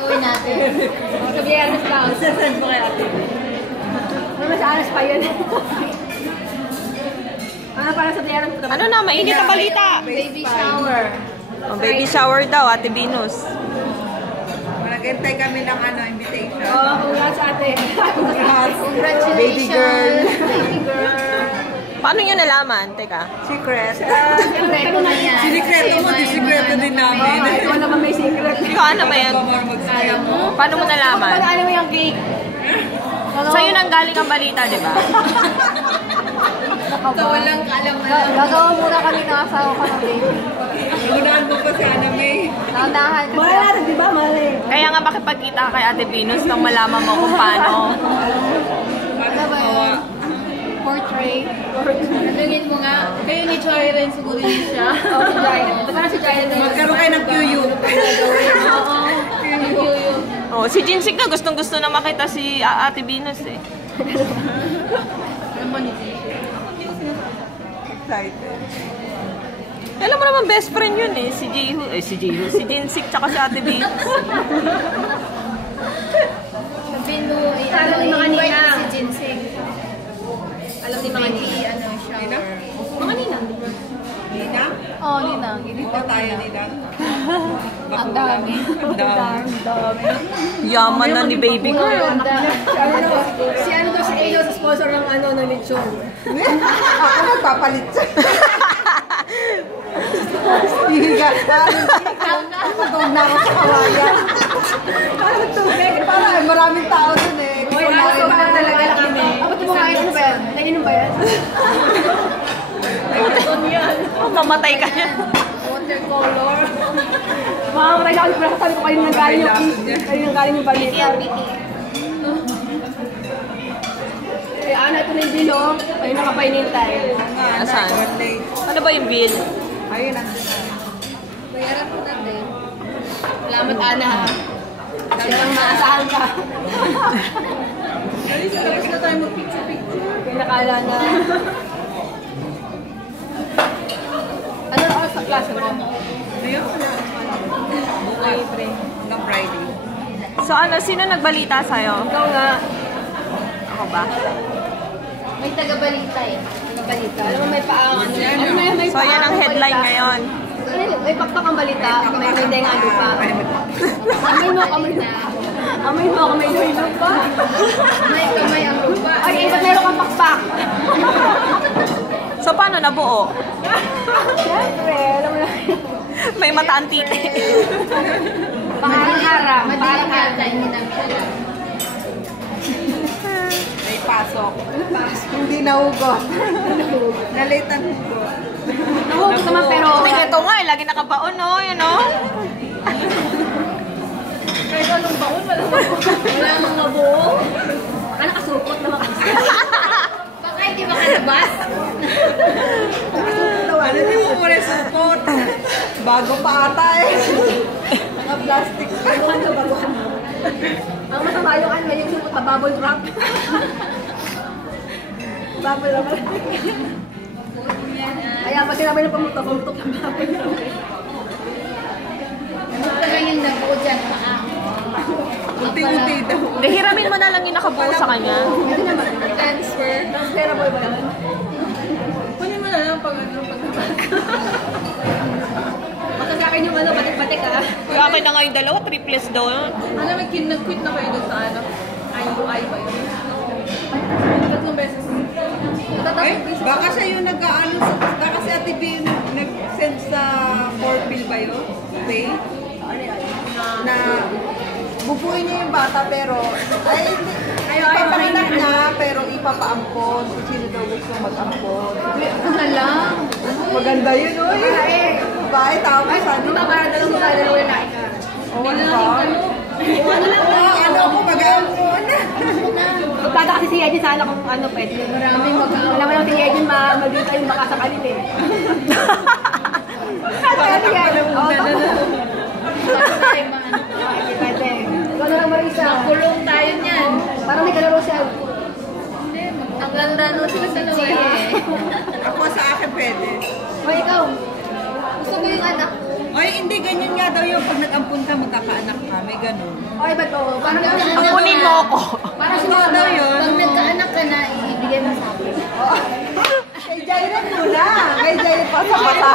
Gawin natin. Sabihan na sa ako. Sasend mo kay ate. Mas aras pa yun. Ano para sabihan ng ano na, mainit ang balita. Baby shower. Oh, baby shower daw, Ate Venus. Nag-intay kami ng invitation. Oh, congrats ate. Congratulations. Baby girl. Baby girl. Paano nyo nalaman? Teka. Secret. Sikreto na yan. Sinikreto mo, di sikreto din namin. Ikaw naman may secret. Ikaw ano ba yan? Kala mo? Paano mo nalaman? Ano mo yung cake? Sa'yo nang galing ang balita, di ba? Ikaw walang kalaman. Gagawa muna kami ng asawa ko ng baby. Unahan mo pa si Ana May. Naunahan kasi. Mahal natin, di ba? Mahal eh. Kaya nga makipagkita kay Ate Venus nang malaman mo kung paano. Ano ba yun? Portrait. Nalungin mo nga. Kayo ni Jairen, siguro yun siya. Oh, si Jairen. Basta si Jairen. Magkaroon kayo ng QU. Oo. QU. Oh, si Jinsik na gustong-gusto na makita si Ate Venus eh. Alam mo ni Jinsik? Excited. Alam mo naman best friend yun eh. Si Jihu. Si Jinsik tsaka si Ate Venus. Sabihin mo, Alam ni mga ninang. si Jinsik. Alam ni mga ninang. Shower. Mga ninang. Ninang? Oo, ninang. Oo, tayo Ninang. Ang dami. Ang dami. Yaman na ni baby ko. Si ano daw, si Elo sa sponsor ng ng lechon. Ako nagpapalit siya. Hihiga. Patog na ako sa kawayan. Parang tubig. Parang maraming tao dun eh. Uy, ako ba talaga kami? Abot mo nga yun ba yan? Nainom ba yan? Mamatay ka yan. Watercolor. Mamamatay na ako. Pero sabi ko kayo nang galing yung balita. Eh, Ana, ito na yung bilong. Ayun na kapainintay. Asan? Ano ba yung bill? Ayun ang Bayaran po natin. Salamat, Ana. Kasi lang maasahan ka. Tapos na tayo mag-picture-picture. Pinakala na. Ano na oras sa klase mo? Ayun. Ay, pre. Hanggang Friday. So ano, sino nagbalita sa'yo? Ikaw nga. Ako ba? May taga-balita eh. Balita. Alam mo, may paang ano. Ano na yun, may So yan ang headline ngayon. May pakpak ang balita. May tenga lupa. Amoy mo, amoy na. Amoy mo, amoy lupa. May kamay ang lupa. Ay, ba't meron kang pakpak? So paano nabuo? Siyempre, alam mo na. May mata ang titi. Parang harap. Madaling yata hindi namin alam. May pasok. Hindi nahugot. Nalate ang hugot. Nahugot naman pero... Ito nga eh, lagi nakabaon no, yun no? Pero anong baon? Wala mong mabuo. Baka nakasupot naman kasi. Baka hindi makalabas. Ano di mo muna support? Bago pa ata eh. Mga plastic. Baguhan ka, baguhan. Ang masama yung yung supot na bubble wrap. Bubble wrap. Kaya pag sinabi ng pamutok lang bubble wrap. Ito lang yung nabuo dyan. Unti-unti daw. Dehiramin mo na lang yung nakabuo sa kanya. Hindi naman. Transfer. Transferable ba naman? Kunin mo na lang pag Basta sa akin yung batik-batik ah. Kaya akin na nga yung dalawa, triplets daw yun. Alam mo, nag-quit na kayo doon sa IUI ba yun? Tatlong beses. Eh, baka siya yung nag-ano, baka si Ate B nag-send sa 4 bill ba yun? Pay? Na bubuin niya yung bata pero ipapakinak niya pero ipapaampon kung sino daw gusto mag-ampon. Ito na lang. Maganda yun, oy. Babae, tapos ano? Di ba para dalawang dalawa na ika? Oo, ano ba? Ano ako mag-ampon? Magkata kasi si Edwin sana kung ano pwede. Maraming mag-aaway. Alam mo lang si Edwin, mabita yung baka sa kanil eh. Pwede. Ikaw na lang Marisa. Kulong tayo niyan. Parang may kalaro siya. Hindi, ang ganda nun sila sa dalawa eh. Ako sa akin pwede. O ikaw. Gusto ko yung anak ko. Ay, hindi, ganyan nga daw yung pag nag-ampun ka, magkakaanak ka. May ganun. Okay ba to? Parang Ampunin mo ako. Para si Ano mama. daw yun? Pag nagkaanak ka na, ibigay mo sa akin. Kay Jairen muna. Kay Jairen pa sa mata.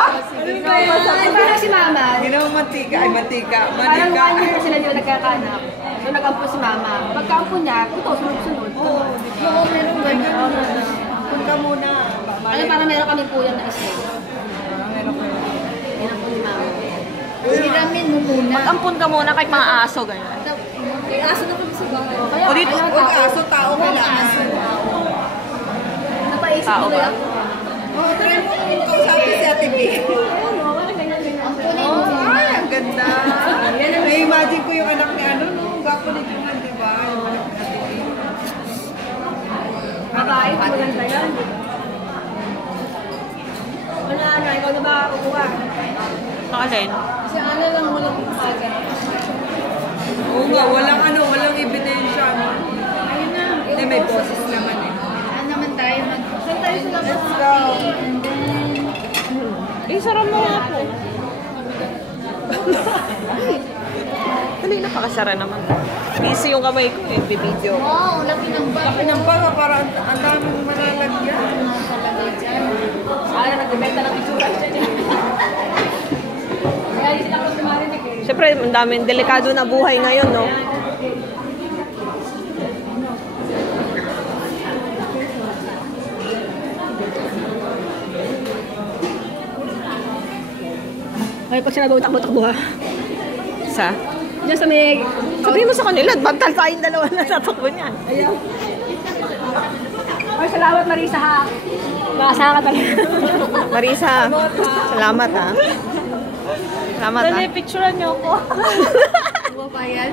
Ay, parang si mama. Hindi naman mantika. Ay, mantika. Parang Manika. 1 year sila yung nagkakanak. So nag-ampo si mama. Pagka-ampo niya, ito, sunod-sunod. Oo, Oo, meron ganun. Ampun ka muna. Ano, parang meron kaming kuya na isa. Meron ko yun. Inampo ni mama. Hiramin mo muna. Mag-ampun ka muna kahit mga aso, ganyan. May aso na kami sa bahay. Kaya, O dito, Huwag aso, tao kailangan. napaisip Tao ko ba? yan. Oh, try mo kung kausapin si Ate B. Ampunin mo muna. Ay, ang ganda. Na-imagine ko yung anak ni ano, no? Gapo nito nga, di ba? Yung anak ni Ate B. Babae, maganda yan. Wala na, ikaw na ba kukuha? Alin? Kasi ano lang walang umaga. Oo nga, walang ebidensya, no? Ayun na. Hindi, may boses naman eh. Saan naman tayo saan tayo sa labas? Let's go. And then, Sarap mo nga po. Dali na, pakasara naman. Busy yung kamay ko eh, bibidyo. wow, laki ng bag. Laki ng baga, para ang daming malalagyan. Nakalagay dyan. Ay, nagbebenta ng itsura siya niya. Kaya hindi sila ko sumarinig eh. Siyempre, ang daming delikado na buhay ngayon, no? Ay, pag sinabi mo takbo-takbo ha. Sa? Diyan sa may... Sabihin mo sa kanila, bantal tayong dalawa na sa takbo niyan. Ayaw. Ay, salamat Marisa ha. Maasahan ka talaga. Marisa, salamat ha. Salamat ha. Dali, picturean niyo ako. Ano ba yan?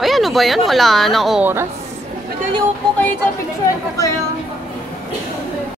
Ay, ano ba yan? Wala nang oras. Madali upo kayo dyan, picturean ko kayo.